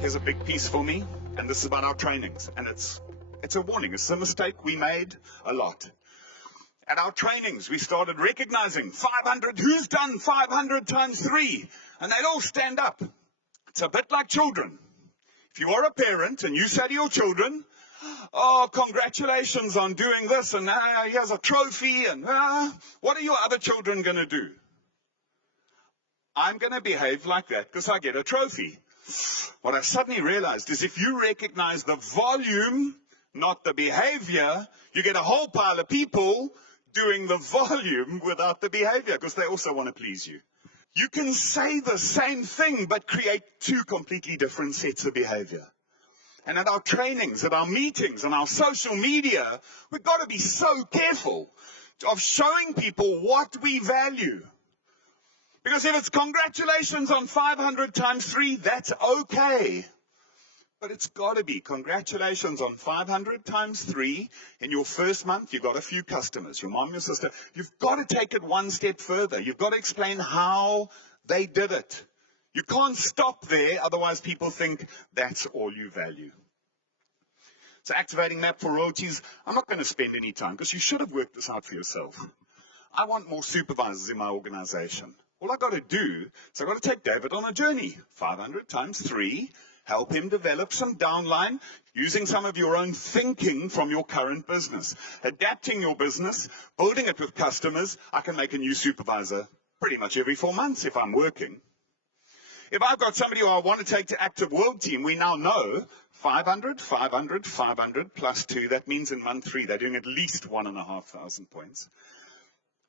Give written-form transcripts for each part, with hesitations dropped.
Here's a big piece for me, and this is about our trainings, and it's a warning. It's a mistake we made a lot. At our trainings, we started recognizing 500, who's done 500 times 3? And they'd all stand up. It's a bit like children. If you are a parent and you say to your children, oh, congratulations on doing this, and here's a trophy, and what are your other children going to do? I'm going to behave like that because I get a trophy. What I suddenly realized is if you recognize the volume, not the behavior, you get a whole pile of people doing the volume without the behavior because they also want to please you. You can say the same thing but create two completely different sets of behavior. And at our trainings, at our meetings, on our social media, we've got to be so careful of showing people what we value. Because if it's congratulations on 500 times 3, that's okay. But it's got to be congratulations on 500 times 3. In your first month, you've got a few customers, your mom, your sister. You've got to take it one step further. You've got to explain how they did it. You can't stop there, otherwise people think that's all you value. So activating MAP for royalties, I'm not going to spend any time because you should have worked this out for yourself. I want more supervisors in my organization. All I've got to do is I've got to take David on a journey. 500 times 3, help him develop some downline using some of your own thinking from your current business. Adapting your business, building it with customers. I can make a new supervisor pretty much every 4 months if I'm working. If I've got somebody who I want to take to Active World Team, we now know 500, 500, 500 plus 2. That means in month 3 they're doing at least 1,500 points.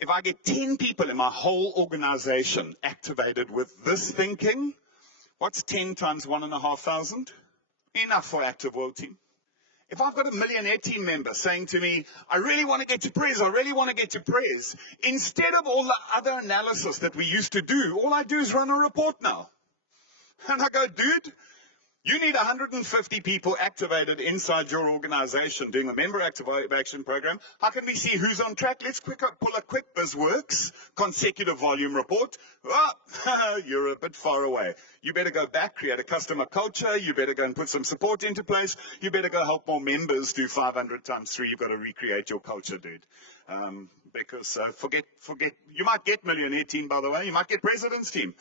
If I get 10 people in my whole organization activated with this thinking, what's 10 times 1,500? Enough for Active World Team. If I've got a millionaire team member saying to me, I really want to get to Prez, I really want to get to Prez, instead of all the other analysis that we used to do, all I do is run a report now. And I go, dude, you need 150 people activated inside your organization doing the member activation program. How can we see who's on track? Let's pull a quick BizWorks consecutive volume report. Oh, you're a bit far away. You better go back, create a customer culture. You better go and put some support into place. You better go help more members do 500 times 3. You've got to recreate your culture, dude. Because forget, you might get millionaire team, by the way. You might get president's team.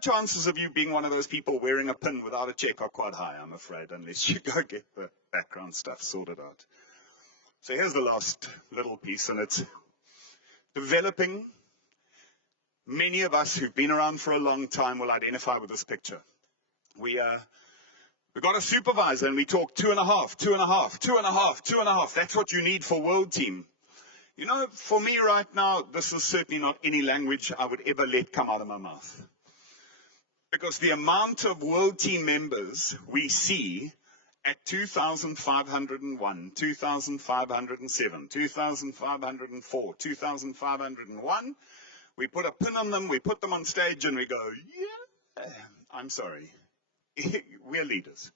Chances of you being one of those people wearing a pin without a check are quite high, I'm afraid, unless you go get the background stuff sorted out. So here's the last little piece, and it's developing. Many of us who've been around for a long time will identify with this picture. We've got a supervisor, and we talk 2.5, 2.5, 2.5, 2.5. That's what you need for World Team. You know, for me right now, this is certainly not any language I would ever let come out of my mouth. Because the amount of World Team members we see at 2,501, 2,507, 2,504, 2,501, we put a pin on them, we put them on stage, and we go, yeah, I'm sorry, we're leaders.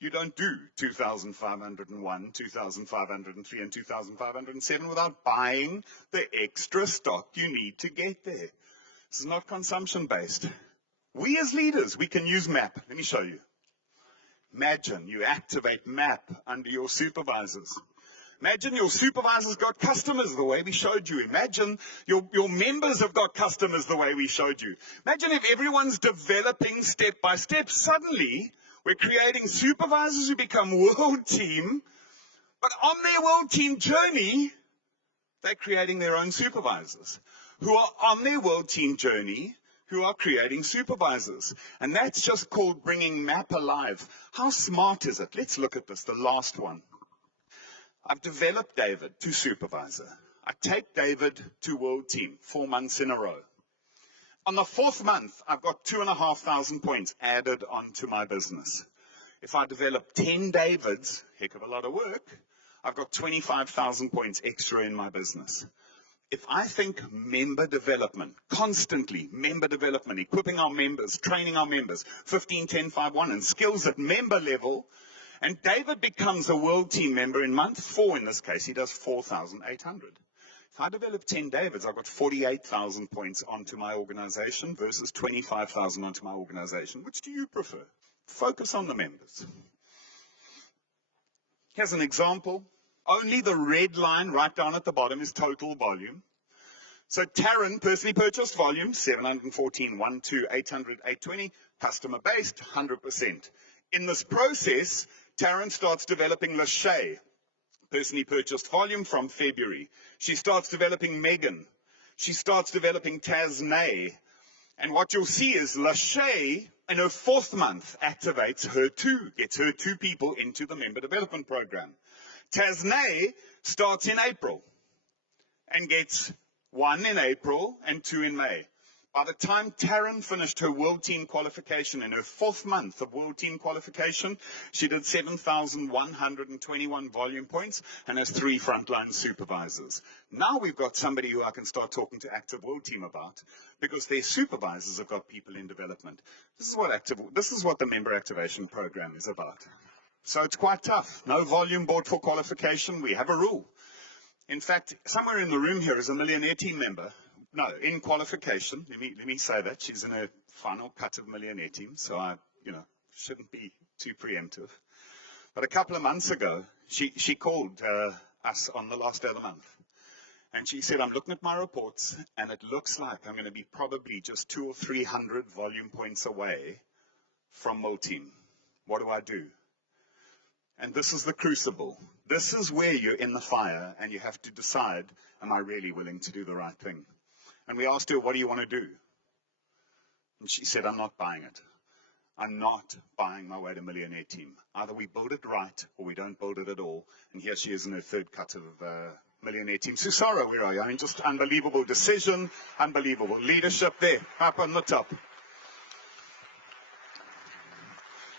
You don't do 2,501, 2,503, and 2,507 without buying the extra stock you need to get there. This is not consumption-based. We as leaders, we can use MAP. Let me show you. Imagine you activate MAP under your supervisors. Imagine your supervisors got customers the way we showed you. Imagine your members have got customers the way we showed you. Imagine if everyone's developing step by step. Suddenly, we're creating supervisors who become World Team, but on their World Team journey, they're creating their own supervisors who are on their World Team journey, who are creating supervisors. And that's just called bringing MAP alive. How smart is it? Let's look at this, the last one. I've developed David to supervisor. I take David to World Team 4 months in a row. On the 4th month, I've got 2,500 points added onto my business. If I develop 10 Davids, heck of a lot of work, I've got 25,000 points extra in my business. If I think member development, constantly member development, equipping our members, training our members, 15, 10, 5, 1, and skills at member level, and David becomes a World Team member in month 4 in this case, he does 4,800. If If I develop 10 Davids, I've got 48,000 points onto my organization versus 25,000 onto my organization. Which do you prefer? Focus on the members. Here's an example. Only the red line right down at the bottom is total volume. So Taryn, personally purchased volume, 714, 1, 2, 800, 820, customer based, 100%. In this process, Taryn starts developing Lachey, personally purchased volume from February. She starts developing Megan. She starts developing Tasnay. And what you'll see is Lachey, in her 4th month, activates her 2, gets her 2 people into the member development program. Tasnay starts in April and gets 1 in April and 2 in May. By the time Taryn finished her World Team qualification in her 4th month of World Team qualification, she did 7,121 volume points and has 3 frontline supervisors. Now we've got somebody who I can start talking to Active World Team about because their supervisors have got people in development. This is what the member activation program is about. So it's quite tough. No volume board for qualification. We have a rule. In fact, somewhere in the room here is a Millionaire Team member. No, in qualification. Let me say that. She's in her final cut of Millionaire Team, so I, shouldn't be too preemptive. But a couple of months ago, she called us on the last day of the month. And she said, I'm looking at my reports, and it looks like I'm going to be probably just 200 or 300 volume points away from World Team. What do I do? And this is the crucible. This is where you're in the fire and you have to decide, am I really willing to do the right thing? And we asked her, what do you want to do? And she said, I'm not buying it. I'm not buying my way to Millionaire Team. Either we build it right or we don't build it at all. And here she is in her 3rd cut of Millionaire Team. Susara, where are you? I mean, just unbelievable decision, unbelievable leadership there, up on the top.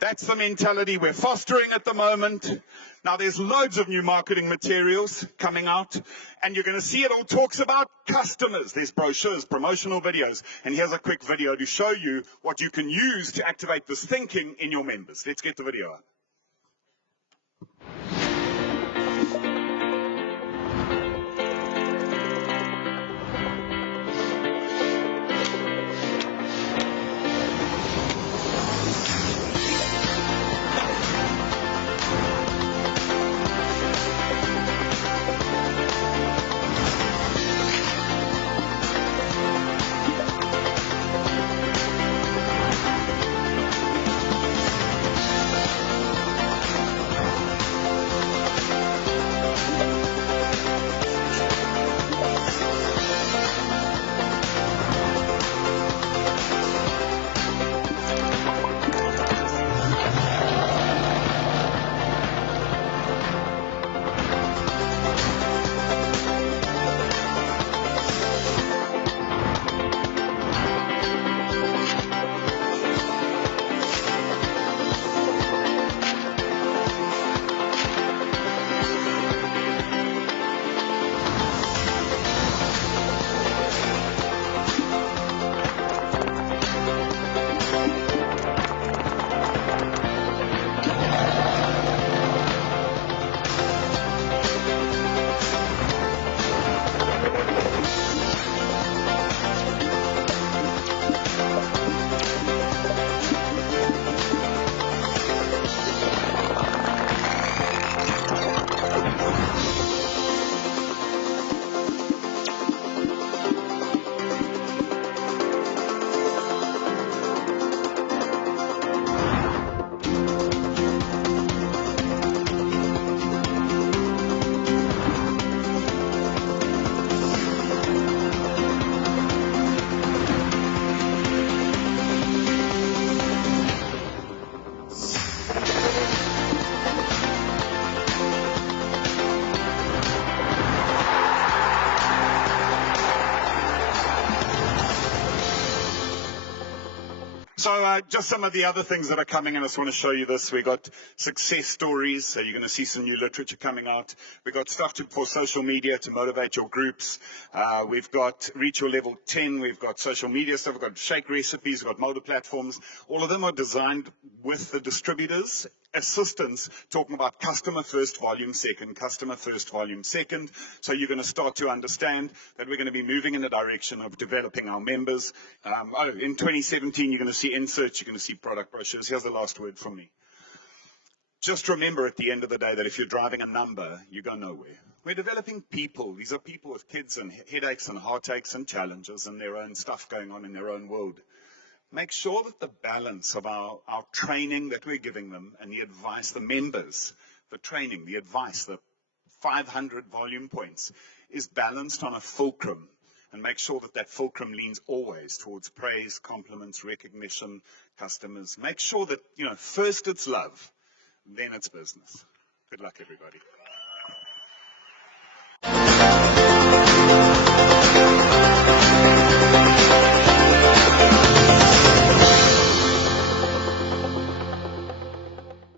That's the mentality we're fostering at the moment. Now, there's loads of new marketing materials coming out, and you're going to see it all talks about customers. There's brochures, promotional videos, and here's a quick video to show you what you can use to activate this thinking in your members. Let's get the video up. So just some of the other things that are coming, and I just want to show you this. We've got success stories, so you're going to see some new literature coming out. We've got stuff for social media to motivate your groups. We've got Reach Your Level 10. We've got social media stuff. We've got shake recipes. We've got motor platforms. All of them are designed with the distributors assistants talking about customer first, volume second, customer first, volume second. So you're going to start to understand that we're going to be moving in the direction of developing our members. In 2017, you're going to see inserts, you're going to see product brochures. Here's the last word from me. Just remember at the end of the day that if you're driving a number, you go nowhere. We're developing people. These are people with kids and headaches and heartaches and challenges and their own stuff going on in their own world. Make sure that the balance of our training that we're giving them and the advice, the members, the training, the advice, the 500 volume points is balanced on a fulcrum, and make sure that that fulcrum leans always towards praise, compliments, recognition, customers. Make sure that, first it's love, then it's business. Good luck, everybody.